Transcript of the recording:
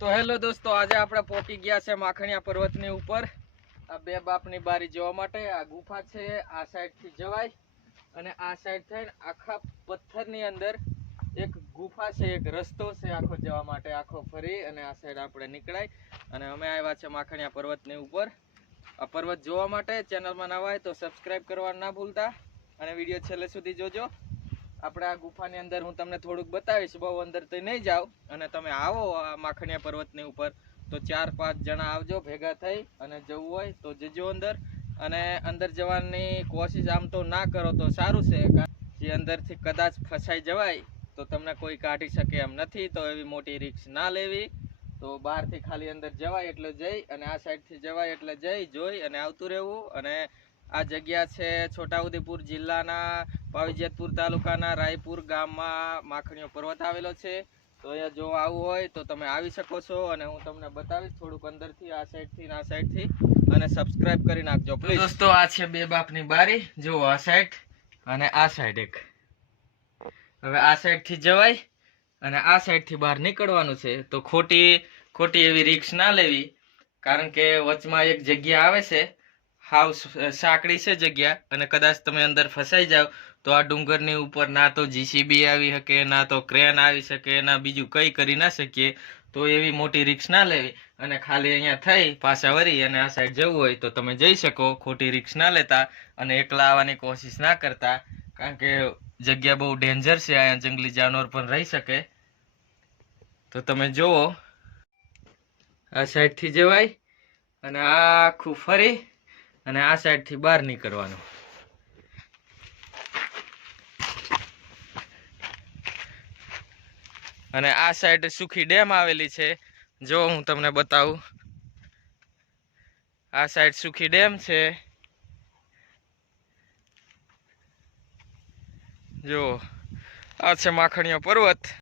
તો હેલો દોસ્તો, આજે આપણે પહોંચી ગયા છે માખણિયા પર્વતની ઉપર. આ બે બાપની બારી જોવા માટે, આ ગુફા છે, આ સાઈડથી જવાય. અને આ સાઈડ થઈને આખા પથ્થરની અંદર એક ગુફા છે, એક રસ્તો છે આખો જવા માટે, આખો ફરી અને આ સાઈડ આપણે નીકળાય. અને અમે આવ્યા છે માખણિયા પર્વતની ઉપર. આ પર્વત જોવા માટે ચેનલમાં નવા હોય તો સબસ્ક્રાઈબ કરવાનું ના ભૂલતા. અને વીડિયો છેલ્લે સુધી જોજો. આપણે આ ગુફાની અંદર હું તમને થોડુંક બતાવીશ, બહુ અંદર તો નહીં જાવ અને તમે આવો આ માખણિયા પર્વતની ઉપર. તો ચાર પાંચ જણા આવજો, ભેગા થઈ અને જવું હોય તો જજો અંદર. અને અંદર જવાની કોશિશ આમ તો ના કરો તો સારું છે જે અંદરથી કદાચ ફસાઈ જવાય, તો તમને કોઈ કાઢી શકે એમ નથી. તો એવી મોટી રિક્સ ના લેવી. તો બહારથી ખાલી અંદર જવાય એટલે જઈ અને આ સાઈડથી જવાય એટલે જઈ, જોઈ અને આવતું રહેવું. અને આ જગ્યા છે છોટાઉદેપુર જિલ્લાના પાવીજેતપુર તાલુકાના રાયપુર ગામમાં માખણીઓ પર્વત આવેલો છે. તો અહીંયા જો આવવું હોય તો તમે આવી શકો છો અને હું તમને બતાવીશ થોડુંક અંદરથી આ સાઈડથી આ સાઈડથી. અને સબસ્ક્રાઇબ કરી નાખજો પ્લીઝ દોસ્તો આ છે બે બાપની બારી. જુઓ આ સાઈડ અને આ સાઈડ એક. હવે આ સાઈડથી જવાય અને આ સાઈડથી બહાર નીકળવાનું છે. તો ખોટી ખોટી એવી રિક્સ ના લેવી. કારણ કે વચમાં એક જગ્યા આવે છે. હાવ સાંકડી છે જગ્યા અને કદાચ તમે અંદર ફસાઈ જાઓ તો આ ડુંગરની ઉપર ના તો જીસીબી આવી શકે, ના તો ક્રેન આવી શકે, ના બીજું કંઈ કરી ના શકીએ, તો એવી મોટી રિક્સ ના લેવી. અને ખાલી અહીંયા થઈ, પાછા વળી અને આ સાઈડ જવું હોય તો તમે જઈ શકો, ખોટી રિક્સ ના લેતા અને એકલા આવવાની કોશિશ ના કરતા, કારણ કે જગ્યા બહુ ડેન્જર છે, અહીંયા જંગલી જાનવર પણ રહી શકે. તો તમે જુઓ, આ સાઈડથી જવાય અને આખું ફરી અને આ સાઈડથી બહાર નીકળવાનું. અને આ સાઈડ સુખી ડેમ આવેલી છે. જો હું તમને બતાવું. આ સાઈડ સુખી ડેમ છે. જો, આ છે માખણીયો પર્વત.